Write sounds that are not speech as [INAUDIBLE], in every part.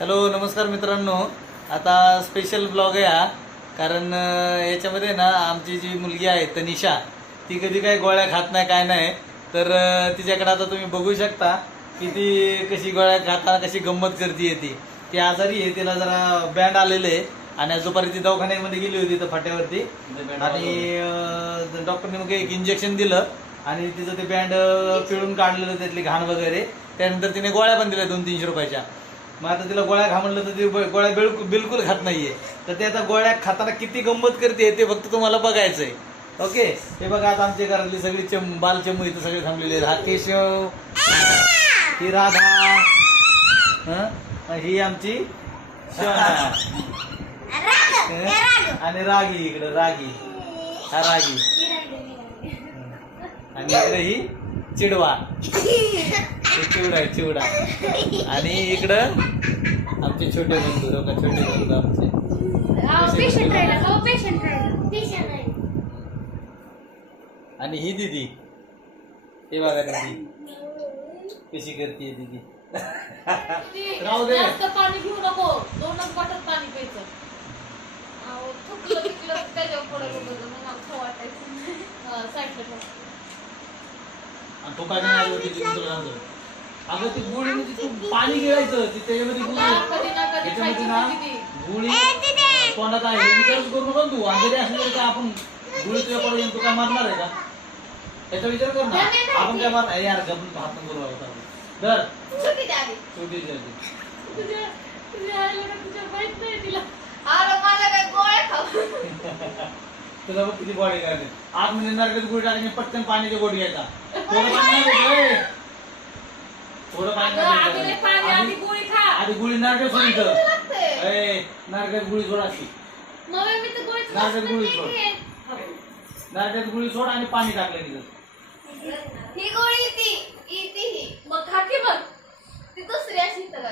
Hello नमस्कार मित्रांनो. आता स्पेशल ब्लॉग आहे हा. कारण याच्यामध्ये ना आमची जी मुलगी आहे तनिषा ती कधी काही गोळ्या खात नाही काय नाही. तर तिच्याकडे आता तुम्ही बघू शकता की ती कशी गोळ्या खाताना कशी गंमत करते ती. ती आजारी आहे तिला जरा बँड आलेले आहे. आणि आज दुपारी ती दवाखान्यामध्ये गेली होती तर फाट्यावरती. आणि डॉक्टरने मग एक इंजेक्शन दिलं. आणि तिचं ते बँड पिळून काढलेलं त्यातली घाण वगैरे. त्यानंतर तिने गोळ्या पण दिल्या दोन तीनशे रुपयाच्या. मग आता तिला गोळ्या खा म्हणलं तर ती गोळ्या बिलकुल बिलकुल खात नाहीये. तर ते आता गोळ्या खाताना किती गंमत करते ते फक्त तुम्हाला बघायचंय. ओके? हे बघा आता आमच्या घरातली सगळी चम बालचमू इथं सगळे थांबलेले आहेत. हा केशव. ही राधा. हं? ही आमची? आणि रागी इकडं रागी. हा रागी. आणि इकडे ही चिडवा. [LAUGHS] चिवडा आहे चिवडा. आणि इकडं आमचे छोटे बंधू लोक छोटे बंधू आमचे. आणि ही दिदी. हे बघा दिदी. कशी करते दिदी. राहू दे. पाणी घेऊ नको. दोनच बॉटल पाणी प्यायचं. आणि तो काय नाही. अगं ती गुळी म्हणजे तू पाणी गिळायचं ती त्याच्यामध्ये गुळी. कधी ना कधी त्याच्यामध्ये खायची ना होती ती. गुळी तोंडात आहे. हे विचारच करू नको ना तू. आणि जरी असलं तरी आपण गुळी तुझ्या पडून तू काय मारणार आहे का? त्याचा विचार कर ना. आपण काय मारणार यार गप्प हात नको करू आता. धर. छोटी द्या आधी. छोटी जल्दी तुझ्या तुझ्या आईला का तुझ्या माहीत नाही तिला. अरे मला काय गोळ्या खाऊ [LAUGHS] तुला बघ किती बॉडी करते आत म्हणजे नरगत गुळी टाकली पटकन पाण्याची गोडी घ्यायचा. थोडं पाणी नाही घ्यायचं, ए. थोडं पाणी नाही आधी घ्यायचं. पाणी आधी आधी- गोळी खा. आधी गुळी नारळ सोड इथं. गोळी लागते. ए नारळात गुळी सोड अशी. मम्मी मी तर गोळीचं नारळ रस पण गुळी नाही सोड. नारळात गुळी सोड आणि पाणी टाकलं तिथं. ही गोळी ती ती ही. मग खा की मग. ती दुसरी अशी तर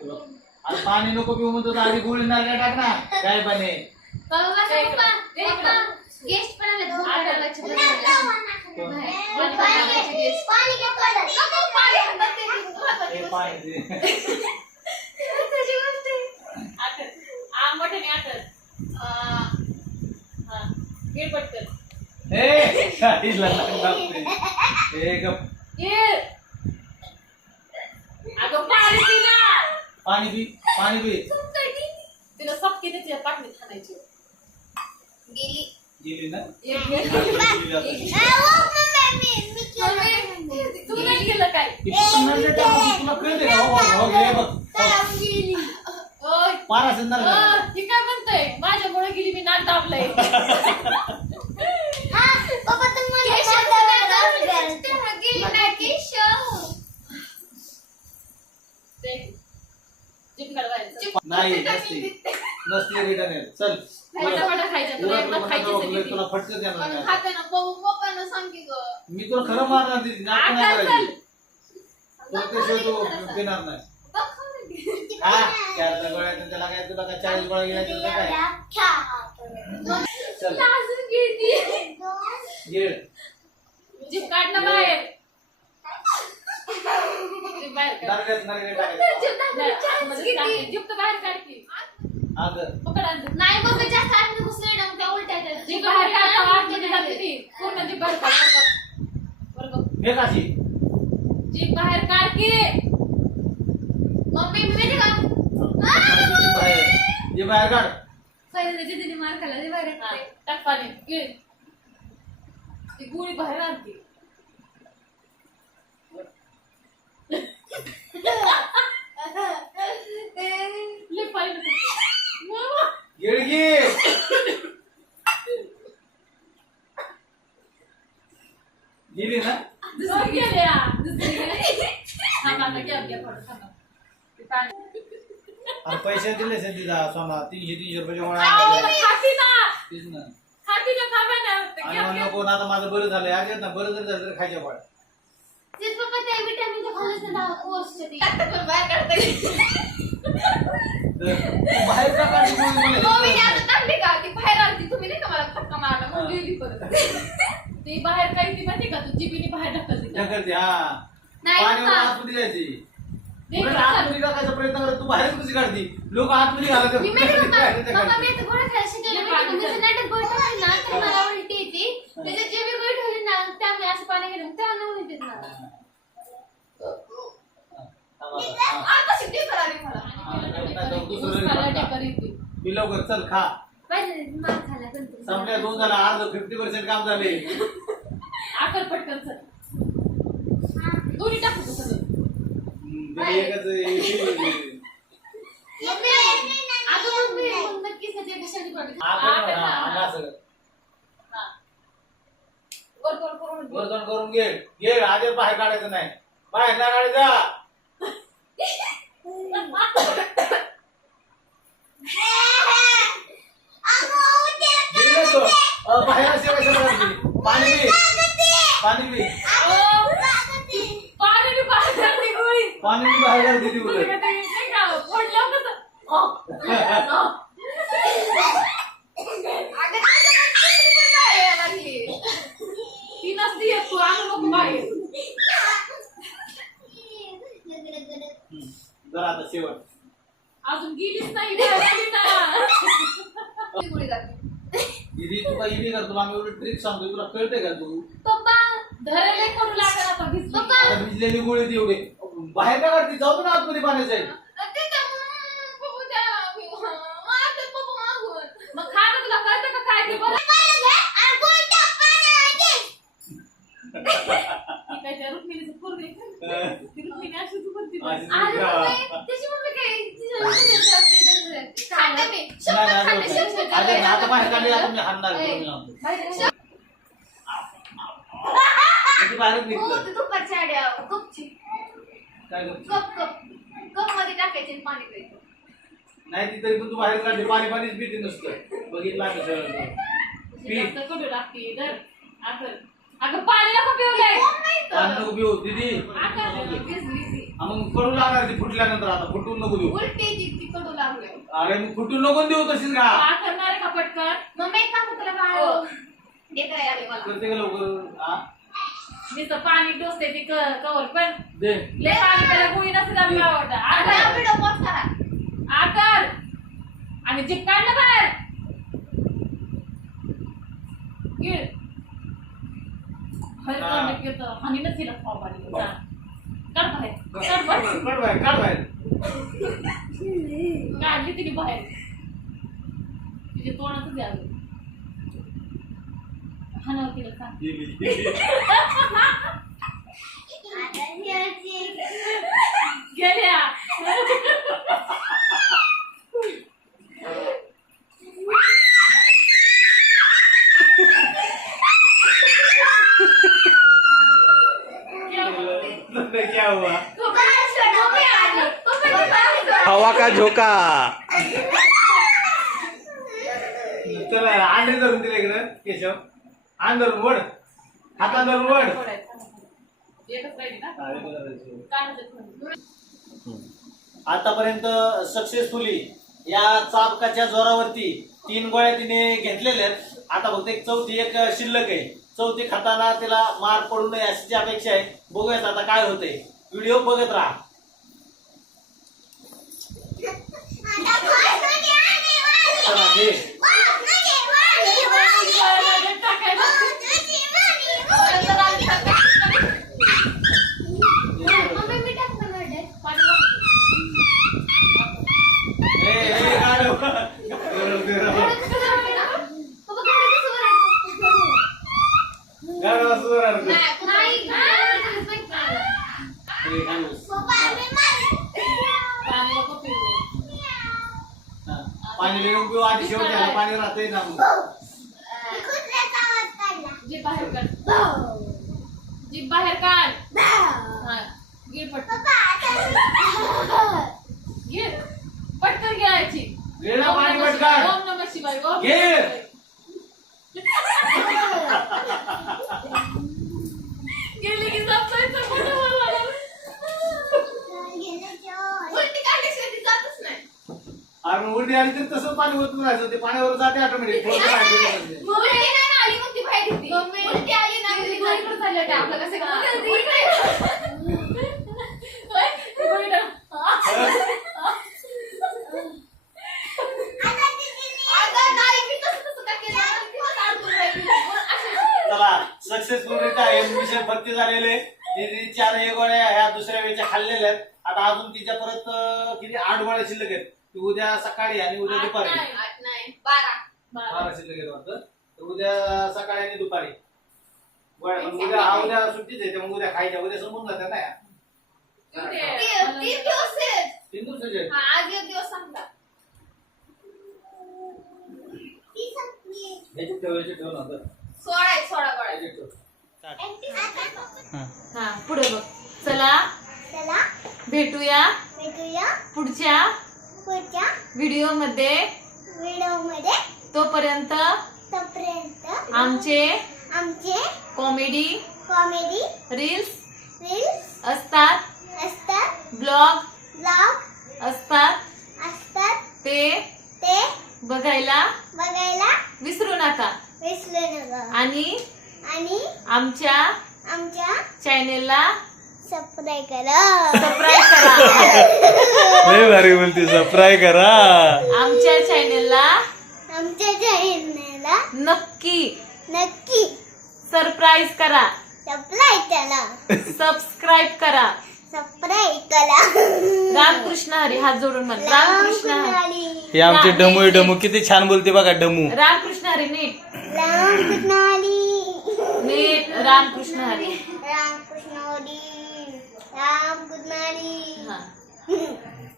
तुला- आता पाणी नको पिऊ म्हणतो तर आधी गुळी नारळ टाक ना. काय पाणी गेस्ट पण आले दोन आले. डब्याचे बनवले. पाणी घ्या पडत. हे पाणी दे. त्याची गोष्ट आहे. आठत आ मोठ्याने आठत आ, हा गिळ पटकन ए काहीच लागलं नाही. ए गप गिळ अगं पाणी पी ना पाणी पी पाणी पी तिला सबकी त्याच्या पाठीत हाणायची गेली. ना पार असेल ना काय म्हणतोय माझ्यामुळे गेली मी नाक दाबलंय हा, नाही नसते रिटर्न येईल चल. फटाफट खायचं तुला एकदा खायची तुला सगळी तुला फटकन देणार पण नाही. खाते ना पप्पा पप्पांना सांग की ग. मी तुला खरं मारणार दिदी नाटक नाही करायची. चल. तुला त्याशिवाय तू देणार नाही. हा चार गोळ्या त्याला काय तुला काय चाळीस गोळ्या गेल्या तुला काय चल. लाजून गेली गिळ. जीभ काढ ना बाहेर. जीभ बाहेर काढ. नारळात नारळ टाकायचं नाही, आतमध्ये टाक. जीभ तर बाहेर काढ की अगं पकड आणि जीभ. नाही मग जास्त आतमध्ये घुसले ना मग त्या उलट्या येतात. जीभ बाहेर काढ तर आतमध्ये जाते ती. पूर्ण जीभ बाहेर काढ बरोबर. बरोबर फेक अशी जीभ बाहेर काढ की मम्मी मी माहिती का? बाहेर जे बाहेर काढ पहिले दीदीने मार खाल्ला, ते बाहेर हा, येते. टाक पाणी गिळ. ती गुळी बाहेर आणते [LAUGHS] गेली ना? दुसरी गेल्या. दुसरी पैसे दिले असेल तिला सोना तीनशे तीनशे ना. कोण आता माझं बरं झालंय. आज ना बरं जर झालं तर खायच्या पाड बाहेर काढता का काढली आता टाकली का ती बाहेर आली तुम्ही नाही का मला फटका मारला परत ती बाहेर काही ती माहिती का तू जिबीने बाहेर ढकलते त्याला. ढकलते हा नाही पाण्यावर पप्पा. आतमध्ये जायची नाही, उलट आतमध्ये टाकायचा प्रयत्न करत तू बाहेर कशी काढती लोक आतमध्ये घालत मी गोळ्या खायला शिकले माहिती का? मी जर नाटक गोळी टाकली ना तर मला उलटी येते त्याच्यात जे मी गोळी ठेवली ना त्यामुळे असं पाणी गेलं तेव्हा नाही उलटी येत मला आता शिकते करा रे मला. हा, दुसरं नाही. मी लवकर चल खा. पाहिजे मार खाला कोणतरी. संपल्या दोन झाला अर्ध फिफ्टी पर्सेंट काम झाले. आकर पटकन चल. दोन्ही टाकू सगळं. हम्म, एकच हे- मग नक्कीच त्याच्या पडली? वर वर करून घे. वर्तन करून घे. घे आधी बाहेर काढायचं नाही. बाहेर नाही काढायचं गेली ना तू? अ, बाहेर अशी कशाला काढते? पाणी पी पाणी पी पाणी बाहेर गोळी. पाणी बाहेर काढते ती तुला उलट नसती येत आणू नको बाहेर जरा आता शेवट अजून गेलीच नाही गेली ना. ती गोळी जाते. दिदी तू काही इडी कर तुला आम्ही एवढी ट्रिक सांगतो तुला कळते का तू धरायला करू लागला आता भिजली. आता भिजलेली गोळी ती एवढे बाहेर काय काढते जाऊ ना आतमध्ये पाण्याचं. मग खा ना तुला कळतं का काय ते बरं? रुक्मिणीचं पोरगं का? ती रुक्मिणी करते अरे त्याची मम्मी काय तिच्या. मी. खाल्ली, आता खाल्ली. आता बाहेर काढली मी हाणणार. बाहेर- बाहेरच हो, निघतं आड्या, कपची. काय करते? Cup cup. कपमध्ये टाकायचे आणि पाणी प्यायचं. नाही ती तरी पण तू बाहेर काढली. पाणी पाणीच पिते नुसतं. बघितलं आम्ही सगळं. ती जास्त कडू लागते धर. आकर. अगं पाणी नको पिऊ काय पाणी नको पिऊ दिदी. आकर भिजली ती. हा, मग पडू लागणार ती फुटल्यानंतर आता. फुटून नको देऊ. उलटी ती ती कडू लागले. अरे मग फुटून नको देऊ तशीच का करणार का पटकन? मम्मी एक काम तुला हो. बाळ मला. करते का लवकर? हा? नुसतं पाणी टोचते ती कवर पण दे. लय पाणी प्यायला कोणी नसतं आवडतं आता आकर आकर आणि जीप काढ ना बाहेर. गिळ हर हा. खाऊ जा. काढ बाहेर. काढ. बाहेर बाहेर, काढ बाहेर. काढ बाहेर. काढली तिने बाहेर. तिचे तोंडातच द्यावं हाणावं तिला सांग गेली. गेल्या क्या हुआ हवा का झोका? चला अंडे धरून दिले इकडं केशव. धरून वड हातात धरून वड आतापर्यंत सक्सेसफुली या चाबकाच्या जोरावरती तीन गोळ्या तिने घेतलेल्या आहेत. आता फक्त एक चौथी एक शिल्लक आहे. चौथी खाताना तिला मार पडू नये अशी जी अपेक्षा आहे. बघूयात आता काय होतंय. व्हिडिओ बघत राहा. घे मम्मी मी टाकतो ना डे. ए, ए, गाढव. गाढव, गाढव. पप्पा काय कसं करायचं? गाढव असं जरा. नाही, नाही, नाही, नाही. ए, गाढव. पाणी नको पिऊ हा. आधी शेवटी आलं, पाणी राहतंय ना मग. जीभ बाहेर काढ. जीभ बाहेर काढ. हा गिळ पटकन. गिळ पटकन गिळायची घे ना ओम नमः शिवाय ओम घे. नमः शिवाय. गेली की जपायचं कुठं बोलावं? उलटी काढल्याशिवाय ती जातच नाही. उलटी आली तर तसं पाणी होत राहायचं. ते पाण्यावर जाते ऑटोमॅटिक चला सक्सेसफुल रित्या मिशन भरती झालेले. चार हे गोळ्या ह्या दुसऱ्या वेळच्या खाल्लेल्या आहेत. आता अजून तिच्या परत किती? आठ गोळ्या शिल्लक आहेत. ती उद्या सकाळी आणि उद्या आठ दुपारी नाही. आठ नाही, बारा. बारा. बारा शिल्लक आहेत वाटतं तर उद्या सकाळी आणि दुपारी मग उद्या हा उद्या सुट्टीच आहे त्यामुळे उद्या खायच्या उद्या समजून जाते ना तीन तीन दिवस आहेत. तीन दिवसाचे आहेत. हा, आज एक दिवस सांगता याच्यात ठेव याच्यात ठेव ना तर. सोळा गोळ्या. ठेव. हा. हा पुढे बघ चला चला भेटूया भेटूया पुढच्या पुढच्या व्हिडिओमध्ये व्हिडिओमध्ये तोपर्यंत तोपर्यंत आमचे आमचे कॉमेडी कॉमेडी रील्स रील्स असतात. असतात. ब्लॉग ब्लॉग असतात. असतात. ते ते बघायला बघायला विसरू नका. विसरू नका. आणि आणि आमच्या आमच्या चॅनेलला सबस्क्राईब करा. सबस्क्राईब करा. [LAUGHS] लय भारी बोलते सप्राय करा. आमच्या चॅनेलला आमच्या चॅनेलला नक्की नक्की सरप्राईज करा. सबस्क्राईब करा. सबस्क्राईब करा. सबस्क्राईब करा. रामकृष्ण हरी हात जोडून म्हण. रामकृष्ण हरी. हे आमचे डमू आहे डमू किती छान बोलते बघा डमू. रामकृष्ण हरी नीट. रामकृष्णाली नीट रामकृष्ण many